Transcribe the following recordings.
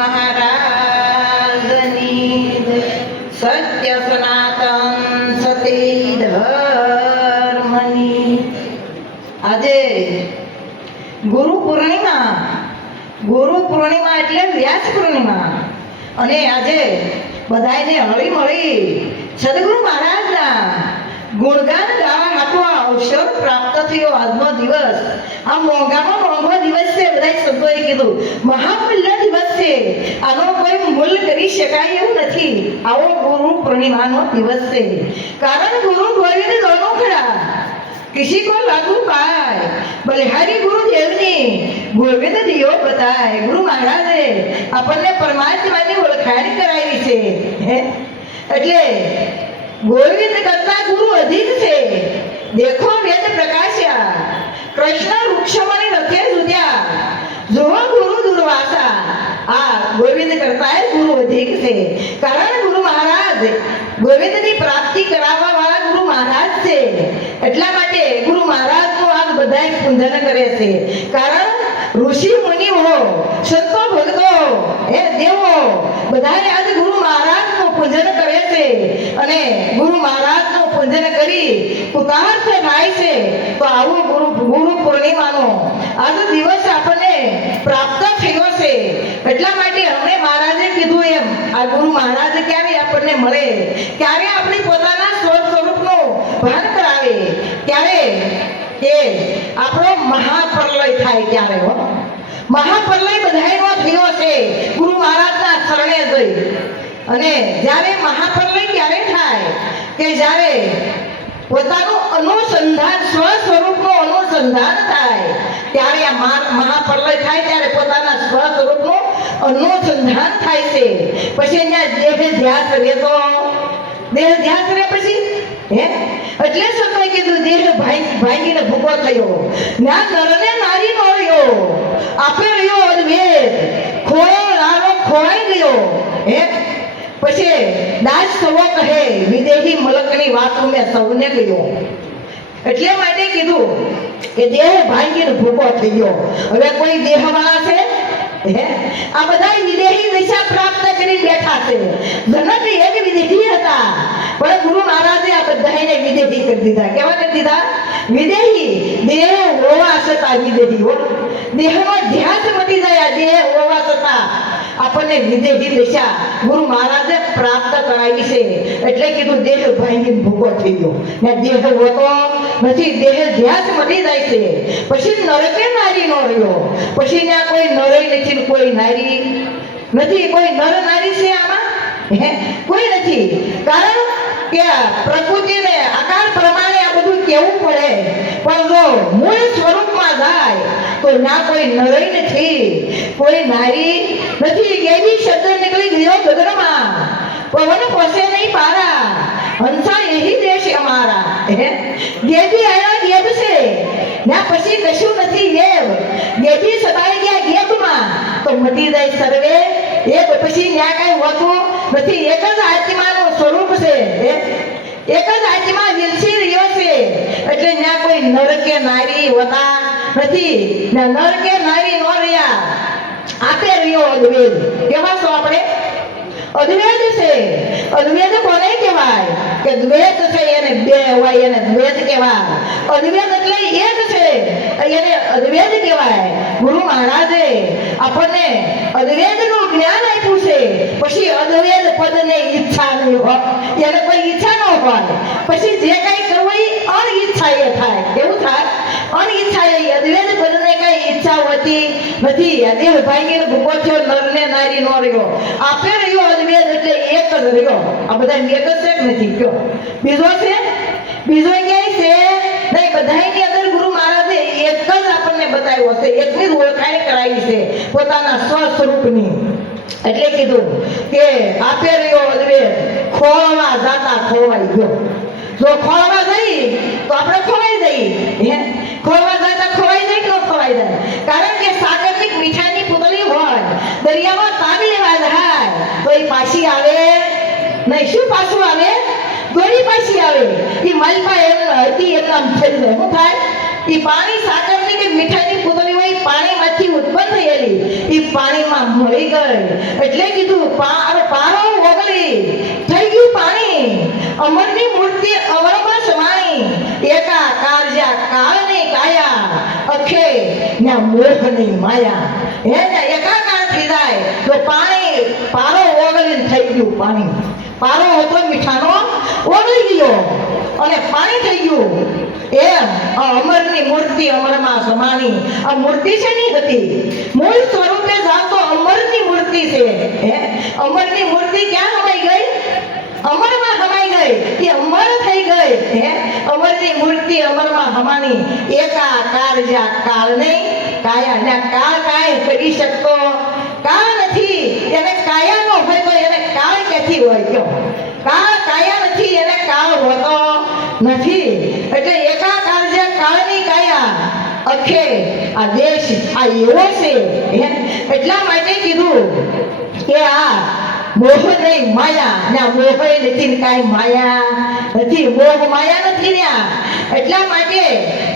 મહારાજની સત્ય સનાતન સતી ધર્મની. આજે ગુરુ પૂર્ણિમા એટલે વ્યાસ પૂર્ણિમા. અને આજે બધાને હળી મળી સદગુરુ મહારાજના ગુણગાન ગાવા આપણો અવસર પ્રાપ્ત થયો. આજનો દિવસ આ મોંઘામાં મોંઘો દિવસ છે. બધા સંતોએ કીધું મહામૂલ્ય દિવસ છે, આનો કોઈ મૂલ કરી શકાય એવું નથી. આવો ગુરુ પૂર્ણિમાનો દિવસ છે. કારણ ગુરુ ગોવિંદ दोनों खड़ा किसी को लागू पाए बलिहारी गुरुदेवની ગોવિંદ દિયો બતાય. ગુરુ મહારાજે આપણને પરમાત્માની ઓળખાણ કરાવી છે. એટલે ગોવિંદ કરતા ગુરુ અધિક છે. દેખો વેદ પ્રકાશ્યા કૃષ્ણ વૃક્ષમણી રથે સુધ્યા જોવા ગુરુ દુર્વાસા. આ ગોવિંદ કરતા ગુરુ અધિક છે. કારણ ગુરુ મહારાજ ગોવિંદની પ્રાપ્તિ કરાવવા વાળા ગુરુ મહારાજ છે. એટલા માટે ગુરુ મહારાજનું આજ બધા પૂજન કરે છે. કારણ ઋષિ મુનિઓ સંતો ભક્તો એ દેવો બધા આજ ગુરુ મહારાજનું પૂજન કરે છે. અને ગુરુ મહારાજનું પૂજન કરી કૃતાર્થ થાય છે. તો આવો ગુરુ પૂર્ણિમાનો આજ દિવસ આપણને પ્રાપ્ત થયો છે. એટલા માટે અમે મહારાજે કીધું એમ આ ગુરુ મહારાજ ક્યારે આપણને મળે, ક્યારે આપણી પોતાના સ્વરૂપનો ભાન કરાવે, ત્યારે એ આપણો મહાપ્રલય થાય. ત્યારે મહાપ્રલય બધાયનો થયો છે ગુરુ મહારાજના શરણે જઈ. અને જ્યારે મહાપ્રલય ક્યારે થાય કે જ્યારે પોતાનું અનુસંધાન સ્વ સ્વરૂપનું અનુસંધાન થાય, ત્યારે આ મહાપ્રલય થાય. ત્યારે પોતાના સ્વ સ્વરૂપનું અનુસંધાન થાય છે. પછી અહીંયા દેહ ધ્યાસ રહેતો, દેહ ધ્યાસ રહે પછી એટલે સંતોએ કીધું દેહ ભાંગીને ભૂકો થયો. ના નરને નારી નો રહ્યો, આપે રહ્યો અદ્વૈત ખોવાઈ ગયો. પછી દાસ સવો કહે વિદેહી મલકની વાત મેં સૌને ગયો. એટલે માટે કીધું કે દેહ ભાંગીને ભૂકો થઈ ગયો. હવે કોઈ દેહવાળા છે? આ બધા વિદેહી દિશા પ્રાપ્ત કરી બેઠા છે. જનક એક વિદેહી હતા, પણ ગુરુ મહારાજે આ બધાને વિદેહી કરી દીધા. કેવા કરી દીધા? વિદેહી. દેહ હોવા છતાં વિદેહી. દેહનો ધ્યાસ મટી જાય. દેહ હોવા છતાં આપણને વિદેહી દિશા ગુરુ મહારાજે પ્રાપ્ત કરાવી છે. એટલે કીધું દેહ ભાંગીને ભૂકો થઈ ગયો. ને દેહ હોતો નથી, દેહ ધ્યાસ મટી જાય છે. પછી નરકે નારી નો રહ્યો. પછી ત્યાં કોઈ નરય નથી, કોઈ નારી નથી. કોઈ નર નારી છે આમાં? કોઈ નથી. કારણ કે પ્રકૃતિને આકાર પ્રમાણે આ બધું કેવું પડે. પણ જો મૂળ સ્વરૂપમાં જાય તો ના કોઈ નરય નથી, કોઈ નારી નથી. કેવી શબ્દ નીકળી ગયો ગગનમાં, પવન પોસે નહીં પારા, હંસા यही देश हमारा. દેવી આયા દેવ છે, ના પછી કશું નથી. દેવી સદાઈ ગયા ગેબમાં તો મટી જાય સર્વે. એક પછી ન્યા કઈ હોતું નથી. એક જ આત્માનું સ્વરૂપ છે, એક જ આત્મા વિલસી રહ્યો છે. એટલે ન્યા કોઈ નર કે નારી હોતા નથી. નર કે નારી નો રહ્યા, આપે રહ્યો અદ્વૈત. કેવા છો આપણે? અદ્વૈત છે. અદ્વૈત કોને કહેવાય? કે દ્વૈત છે એને બે હોય એને દ્વૈત કહેવાય. અદ્વૈત એટલે એક છે એને અદ્વૈત કહેવાય. ગુરુ મહારાજે આપણને અદ્વૈતનું જ્ઞાન આપ્યું છે. પછી અદ્વૈત પદને ઈચ્છા નહીં હોય, એને કોઈ ઈચ્છા ન હોય. પછી જે કઈ કરવું એ અનિચ્છાએ થાય. કેવું થાય? અનિચ્છાએ. અદ્વૈત પદને કઈ ઈચ્છા હોતી નથી. દેહ ભાંગીને ભૂકો થયો, નરને નારી નો રહ્યો, આપે રહ્યો અદ્વૈત. એટલે એક જ રહ્યો. આ બધા એક જ છે કે નથી? કયો બીજો છે? બીજો ક્યાંય છે નહીં. બધાની અંદર ગુરુ મહારાજે એક જ આપણને બતાવ્યો છે, એકની જ ઓળખાણ કરાવી છે પોતાના સ્વ સ્વરૂપની. એટલે કીધું કે આપે રહ્યો અદ્વૈત, ખોળવા જાતા ખોવાઈ ગયો. જો ખોળવા જઈ તો આપણે ખોવાઈ જઈએ. ખોળવા જાતા ખોવાઈ જાય કે ન ખોવાઈ જાય? કારણ કે સાગરની મીઠાની પુતળી હોય, દરિયામાં તાગ લેવા જાય તો એ પાછી આવે નહીં. શું પાછું આવે? ગોળી પાછી આવે. એ મલપા એમ હતી એમ થઈ જાય. શું થાય? એ પાણી સાગરની કે મીઠાઈની પુતળી હોય, પાણીમાંથી ઉત્પન્ન થયેલી એ પાણીમાં મળી ગઈ એટલે કીધું પારો ઓગળી થઈ ગયું પાણી અમરની મૂર્તિ અમરમાં સમાઈ એકાકાર જ્યાં કાળની કાયા અખે ત્યાં મોહની માયા એને એકાકાર થઈ જાય તો પારો ઓગળીને થઈ ગયું પાણી પારો હતો મીઠાનો ઓગળી ગયો અને પાણી થઈ ગયું એમ અમરની મૂર્તિ અમરમાં સમાની આ મૂર્તિ છે ની હતી મૂળ સ્વરૂપે જાવ તો અમરની મૂર્તિ છે અમરની મૂર્તિ ક્યાં સમાઈ ગઈ અમરમાં સમાઈ ગઈ એ અમર થઈ ગઈ અમરની મૂર્તિ અમરમાં સમાની એકાકાર જ્યાં કાળ નહીં કાયા જ્યાં કાળ કાય કરી શકતો કાળ નથી એને કાયા નો હોય તો એને કાળ ક્યાંથી હોય કયો કાળ કાયા નથી એને કાળ હોતો નથી એટલે એકાકાર જે કાળની કાયા અખે આ દેશ આ એવો છે એટલા માટે કીધું કે આ મોહ નહીં માયા ના મોહ નથી કાંઈ માયા નથી મોહ માયા નથી ત્યાં એટલા માટે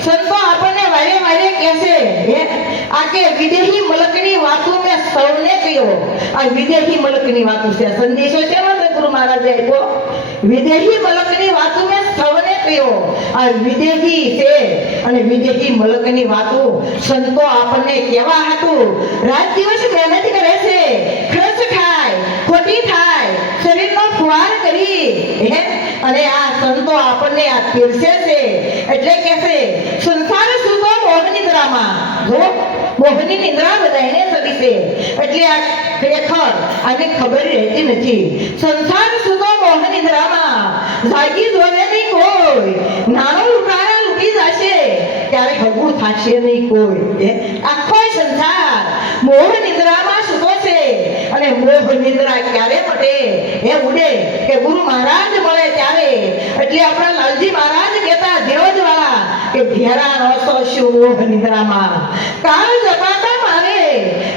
સંતો આપણને વારે વારે કહેશે આ કે વિદેહી મલકની વાતો મેં સૌને કહ્યો આ વિદેહી મલકની વાતો છે સંદેશો છે ને ગુરુ મહારાજે આપ્યો વિદેહી મલકની વાતો મેં સૌને કહ્યો આ વિદેહી છે અને વિદેહી મલકની વાતો સંતો આપણને કહેવા હતું રાત દિવસ મહેનત કરે છે ખર્ચ ખાય ખોટી થાય શરીરનો ફુવાર કરી અને આ સંતો આપણને આ પીરસે છે એટલે કે છે સંસાર સુધો મોહ નિદ્રામાં જો મોહની નિદ્રા બધાને થતી છે એટલે આ ખરેખર આને ખબર રહેતી નથી સંસાર સુધો મોહ નિદ્રામાં જાગી જોવે નહીં કોઈ નાનો લૂંટારા લૂંટી જશે ત્યારે હગું થશે નહીં કોઈ આખો સંસાર મોહ નિદ્રામાં સૂતો છે અને મોહ નિદ્રા ક્યારે મટે એ ઉડે કે ગુરુ મહારાજ મળે ત્યારે એટલે આપણા લાલજી મહારાજ કહેતા દેવજ વાળા કે ઘેરા નસો શું મોહ નિદ્રામાં કાળ જપાતા મારે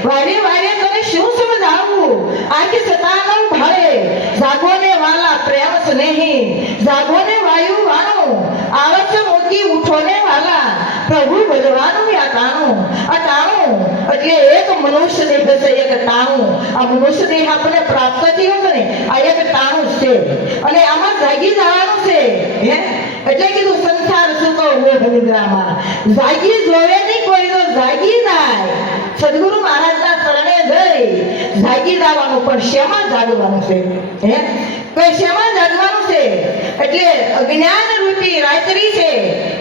વારે વારે તને શું સમજાવું આખી સતાનો ભાળે જાગોને વાલા પ્રેમ સ્નેહી જાગોને વાયુ વાણો આવત મોતી ઉઠોને વાલા પ્રભુ ભગવાનનું આ તાણું એટલે એક મનુષ્ય દેહ છે એક તાણું આ મનુષ્ય દેહ આપણને પ્રાપ્ત થયો છે ને આ એક તાણું છે અને આમાં જાગી જવાનું છે એટલે કીધું સંસાર સુતો મોહ નિદ્રામાં જાગી જોવે નહીં કોઈ તો જાગી જાય સદગુરુ મહારાજના શરણે જઈ જાગી જવાનું પણ શેમાં જાગવાનું છે કઈ શેમાં જાગવાનું છે એટલે અજ્ઞાન રૂપી રાત્રિ છે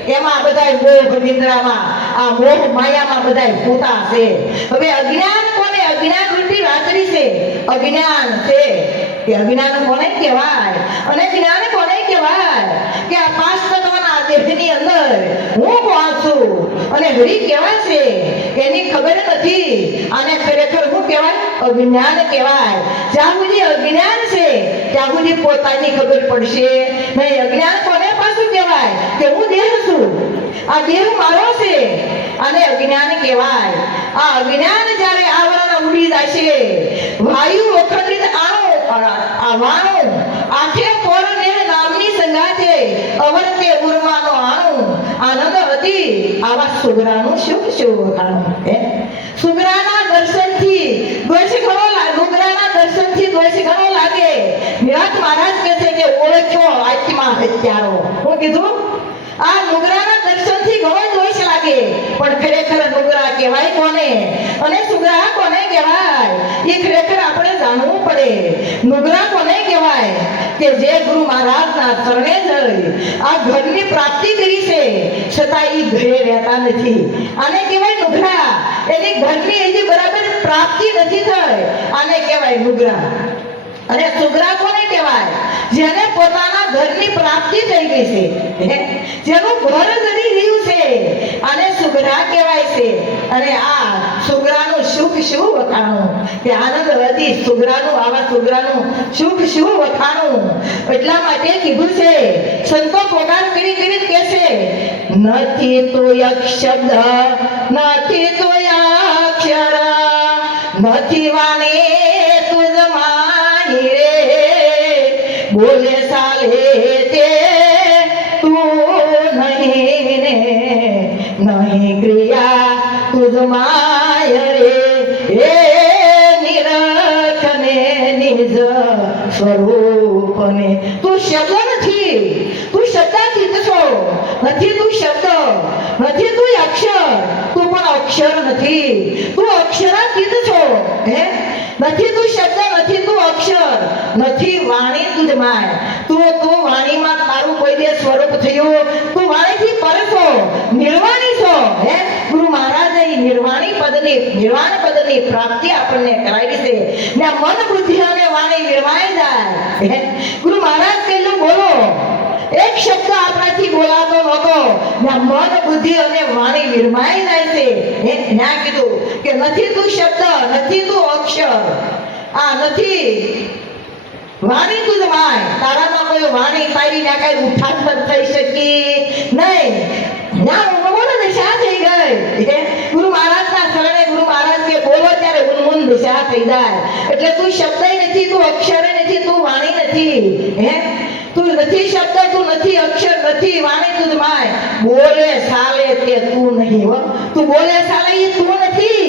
એમાં બધા મોહ નિદ્રામાં આ મોહ માયામાં બધા પોતા છે હવે અજ્ઞાન કોને અજ્ઞાન રૂપી રાત્રિ છે અજ્ઞાન છે એ અજ્ઞાન કોને કહેવાય અને જ્ઞાન કોને કહેવાય કે આ પાંચ તત્વના દેહની અંદર હું કોણ છું અને હરી કહેવાય છે એની ખબર નથી આને ખરેખર શું કહેવાય અજ્ઞાન કહેવાય જ્યાં સુધી અજ્ઞાન છે ત્યાં સુધી પોતાની ખબર પડશે નહીં અજ્ઞાન કોને પાછું કહેવાય કે હું દેહ છું આ દેહ મારો છે આને અજ્ઞાન કહેવાય આ અજ્ઞાન જ્યારે આવરણ ઉડી જશે વાયુ અખંડિત વાણો આઠે પોરને નામની સંગાથે અવરતે ઉર્માનો આનંદ હતી આવા સુગરાનું શુભ શુભ વખાણ સુગરાના દર્શનથી દ્વેષ ઘણો લાગે નિરાત મહારાજ કહે છે કે ઓળખ્યો આત્મા હત્યારો હું કીધું આ નુગરાના દર્શનથી ઘણો દ્વેષ લાગે પણ ખરેખર નુગરા કહેવાય કોને અને સુગરા કોને કહેવાય એ ખરેખર આપણે જાણવું પડે નુગરા કોને કહેવાય કે જે ગુરુ મહારાજના શરણે જઈ આ ઘરની પ્રાપ્તિ કરી છે છતાં એ ઘરે રહેતા નથી આને કહેવાય નુગરા એની ઘરની એની બરાબર પ્રાપ્તિ નથી થઈ આને કહેવાય નુગરા અને સુગરા કોને કહેવાય જેને પોતાના ઘરની પ્રાપ્તિ થઈ ગઈ છે જેનું ઘર ગરી રહ્યું છે આને સુગરા કહેવાય છે અને આ સુગરાનું સુખ શું વખાણું કે આનંદ વધી આવા સુગરાનું સુખ શું વખાણું એટલા માટે કીધું છે સંતો પોકાર કરી કહે છે નથી તો શબ્દ નથી તો અક્ષર નથી વાણી તુજ માહી રે બોલે સાલે તે તું નહીં ને નહીં ક્રિયા તુજ માય રે સ્વરૂપને. તું શબ્દ નથી, તું શબ્દાતીત છો. નથી તું શબ્દ, નથી તું અક્ષર, તું પણ અક્ષર નથી. તું અક્ષરાતીત છો. હે, નથી તું શબ્દ, નથી તું અક્ષર, નથી વાણી તુજમાય. તું વાણીમાં તારું કોઈ દે સ્વરૂપ થયું. તું વાણીથી પર છો, નિર્વાણી છો. હે, ગુરુ મહારાજે નિર્વાણ પદની પ્રાપ્તિ આપણને કરાવી છે. ને મન બુદ્ધિ અને વાણી નિર્વાણ જાય. હે, ગુરુ મહારાજ કહેલું બોલો, એક શબ્દ આપણાથી બોલાતો નહોતો. મન બુદ્ધિ અને વાણી વિરમાઈ જાય છે. ના કીધું કે નથી તું શબ્દ, નથી તું અક્ષર, આ નથી વાણી તું જ માય. તારામાં કોઈ વાણી પાડી ના કઈ ઉઠાણ પણ થઈ શકી નહીં. ના ઉન્મૂન દિશા થઈ ગઈ. ગુરુ મહારાજના શરણે ગુરુ મહારાજ કે બોલો ત્યારે ઉન્મૂન દિશા થઈ જાય. એટલે તું શબ્દ નથી, તું અક્ષર નથી, તું વાણી નથી. હે, તું નથી શબ્દ, તું નથી અક્ષર, નથી વાણી તું જ માય. બોલે સાલે તે તું નહીં. હો, તું બોલે સાલે એ તું નથી.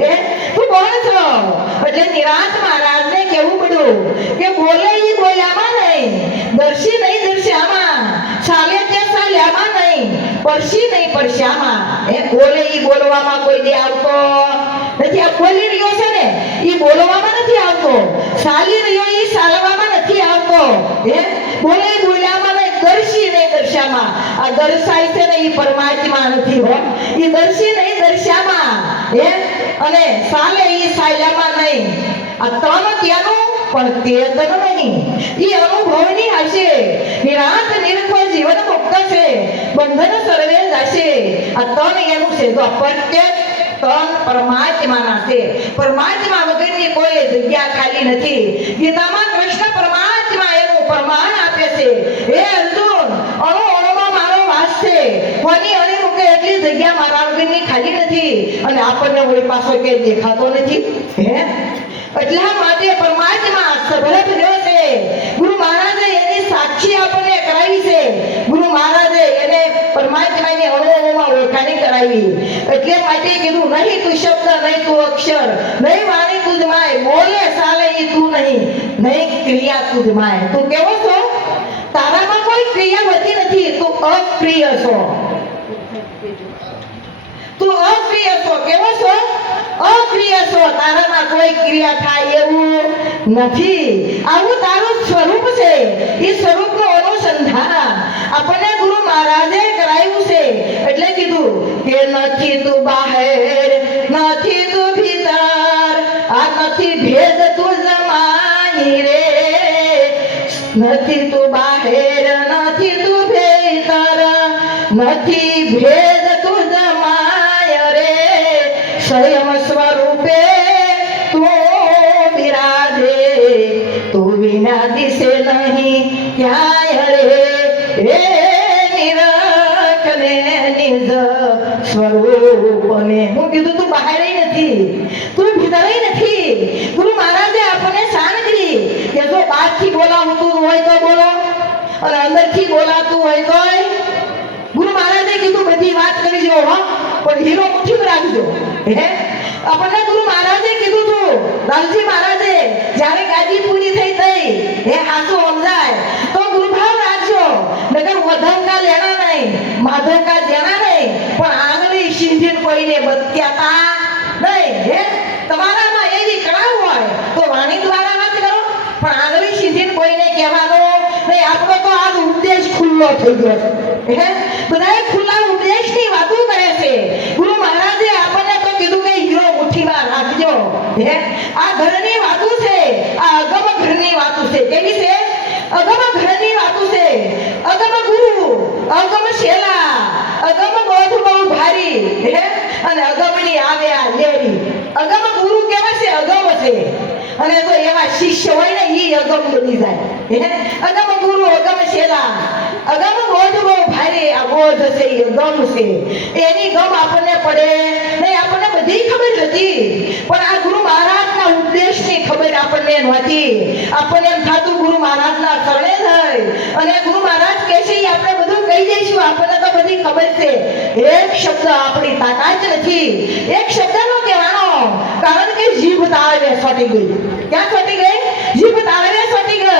હે, તું કોણ છો? એટલે નિરાંત મહારાજને કેવું પડ્યું કે બોલે એ બોલ્યામાં નહીં, દર્શી નહીં દર્શ્યામાં, ચાલે તે ચાલ્યામાં નહીં, પરસી નહીં પરસ્યામાં. એ બોલે એ બોલવામાં કોઈ દે આવતો નથી. આ બોલી રહ્યો છે ને એ બોલવામાં નથી આવતો, ચાલી રહ્યો એ ચાલવામાં નથી આવતો. હે, બોલે એ બોલ્યામાં નહીં, દર્શી નહીં દર્શ્યામાં. આ દર્શાય છે ને એ પરમાત્મા નથી. હો, એ દર્શી નહીં દર્શ્યામાં. હે, અને ચાલે એ ચાલ્યામાં નહીં. આ તન ત્યાંનું પણ તે તન નહીં. એ અનુભવની હશે. નિરાંત નિર્ભય જીવન મુક્ત છે, બંધન સર્વે જશે. આ તન એનું છે. તો પ્રત્યેક તન પરમાત્માના છે. પરમાત્મા વગરની કોઈ જગ્યા ખાલી નથી. ગીતામાં કૃષ્ણ પરમાત્મા એનું પ્રમાણ આપે છે. હે અર્જુન, અણુ અણુમાં મારો વાસ છે. કોની અણી મૂકે એટલી જગ્યા મારા વગરની ખાલી નથી. અને આપણને વળી પાછો કે દેખાતો નથી. હે, એટલા માટે પરમાત્મા સભરત રહ્યો છે. ગુરુ મહારાજે એની સાક્ષી આપણને કરાવી છે. ગુરુ મહારાજે એને પરમાત્માની અણુઓમાં ઓળખાણી કરાવી. એટલે માટે કીધું નહીં તું શબ્દ, નહીં તું અક્ષર, નહીં વાણી તું જ માય. બોલે ચાલે એ તું નહીં, નહીં ક્રિયા તું જ માય. તું કેવો છો? તારામાં કોઈ ક્રિયા હોતી નથી. તું અક્રિય છો. તું અક્રિય છો. કેવો છો? અક્રિય છો. તારામાં કોઈ ક્રિયા થાય એવું નથી. આવું તારું સ્વરૂપ છે. એ સ્વરૂપનું અનુસંધાન આપણને ગુરુ મહારાજે કરાવ્યું છે. એટલે કીધું કે નથી તું બહાર, નથી તું ભીતર, આ નથી ભેદ તું જમાઈ રે. નથી તું બહાર, નથી તું ભીતર, નથી ભેદ તું જમાય રે. સ્વયં સ્વરૂપે તું બિરાજે, તું વિના દિશે નહીં ક્યાંય રે. હે નિરખને નિજ સ્વરૂપને. હું કીધું તું બહાર નથી, તું ભીતર નથી. ગુરુ મહારાજે આપણને શાન કરી કે જો બહારથી બોલાવતું હોય તો બોલો, અને અંદરથી બોલાતું હોય તો. ગુરુ મહારાજે કીધું બધી વાત કરી જો, હો, પણ હીરો મુઠ્ઠીમાં રાખજો. હે, આપણને ગુરુ મહારાજે કીધું તું, લાલજી મહારાજે જ્યારે ગાદી પૂરી થઈ ગઈ, હે હાસુ સમજાય તો ગુરુભાવ રાખજો. નગર વધંકા લેના નહીં, માધંકા દેના નહીં, પણ આંગળી સિંધીને કોઈને બત્યાતા નહીં. હે, તમારામાં એવી કળા હોય તો વાણી દ્વારા વાત કરો, પણ આંગળી સિંધીને કોઈને કહેવાનો નહીં. આપણો તો આજ ઉપદેશ ખુલ્લો થઈ ગયો. હે, બધાએ ખુલ્લા ઉપદેશની વાતો કરે છે. ગુરુ મહારાજે આપણને તો કીધું કે હીરો મુઠ્ઠીમાં રાખજો. હે, આ ઘરની વાતો છે, આ અગમ ઘરની વાતો છે. કેવી છે? અગમ ઘરની વાતો છે. અગમ ગુરુ, અગમ શેલા, અગમ બોધ બહુ ભારી. હે, અને અગમની આવે આ લેરી. અગમ ગુરુ કેવા છે? અગમ છે. અને તો એવા શિષ્ય હોય ને ઈ અગમ બની જાય. હે, અગમ ગુરુ, અગમ શેલા, અગમ બોધ બહુ ભારે. આ બોધ છે એ ગમ છે. એની ગમ આપણને પડે નહીં. આપણને બધી ખબર હતી, પણ આ ગુરુ મહારાજના ઉપદેશની ખબર આપણને નહોતી. આપણને એમ થતું ગુરુ મહારાજના શરણે થઈ અને ગુરુ મહારાજ કહે છે એ આપણે બધું કહી દઈશું. આપણને તો બધી ખબર છે. એક શબ્દ આપણી તાકાત નથી. એક શબ્દ નો કહેવાનો, કારણ કે જીભ તાળવે છોટી ગઈ. ક્યાં છોટી ગઈ? જીભ તાળવે છોટી ગઈ.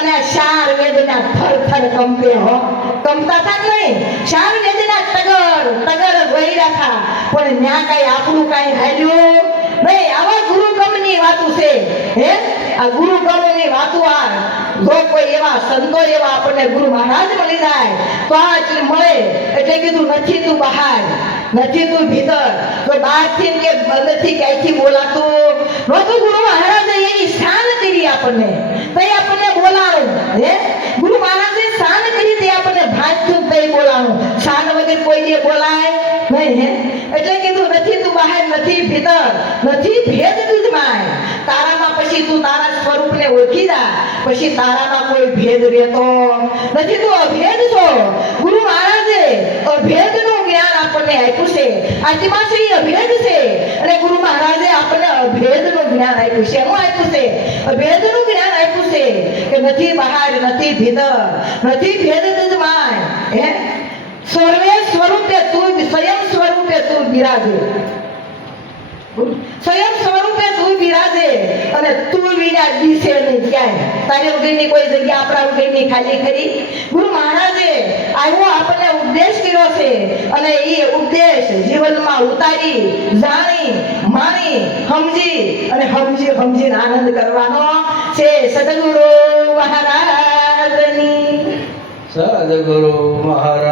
અને ચાર વેદના થર થર કંપે હો, કંપતા હતા નહીં, ચાર વેદના તગર તગર વૈરા થા, પણ ન્યા કઈ આપણું કઈ હાલ્યું નહીં. આવા ગુરુગમની વાતું છે હે, આ ગુરુગમની વાતું આ જો કોઈ એવા સંતો એવા આપણને ગુરુ મહારાજ મળી જાય તો આ મળે એટલે કીધું નથી તું બહાર, નથી તું ભીતર, તો બહારથી કે નથી ક્યાંયથી બોલાતું નહોતું. ગુરુ મહારાજે એવી શાન કરી આપણને, તઈ આપણને બોલાવું હે, ગુરુ મહારાજે શાન કરી તે આપણને ભાજતું તઈ બોલાવું, શાન વગર કોઈને બોલાય નહીં હે. એટલે કીધું નથી તું બહાર, નથી ભીતર, નથી ભેદ તુજમાય, તારામાં પછી તું તારા સ્વરૂપને ઓળખી જા, પછી તારામાં કોઈ ભેદ રહેતો નથી, તું અભેદ છો. ગુરુ મહારાજે અભેદનું જ્ઞાન આપણને આપ્યું છે, આત્માશ્રી અભેદ છે અને ગુરુ મહારાજે આપણને અભેદનું જ્ઞાન આપ્યું છે. શું આપ્યું છે? અભેદનું જ્ઞાન આપ્યું છે કે નથી બહાર, નથી ભીતર, નથી ભેદ તુજમાય હે, સર્વે સ્વરૂપે તું, સ્વયં સ્વરૂપે તું બિરાજે, સ્વયં સ્વરૂપે તું બિરાજે અને તું વિના દિશે નહીં ક્યાંય, તારી વગરની કોઈ જગ્યા આપણા વગરની ખાલી ખરી. ગુરુ મહારાજે આવ્યો આપણને ઉપદેશ કર્યો છે અને એ ઉપદેશ જીવનમાં ઉતારી જાણી માણી સમજીને આનંદ કરવાનો છે. સદગુરુ મહારાજની, સદગુરુ મહારાજ.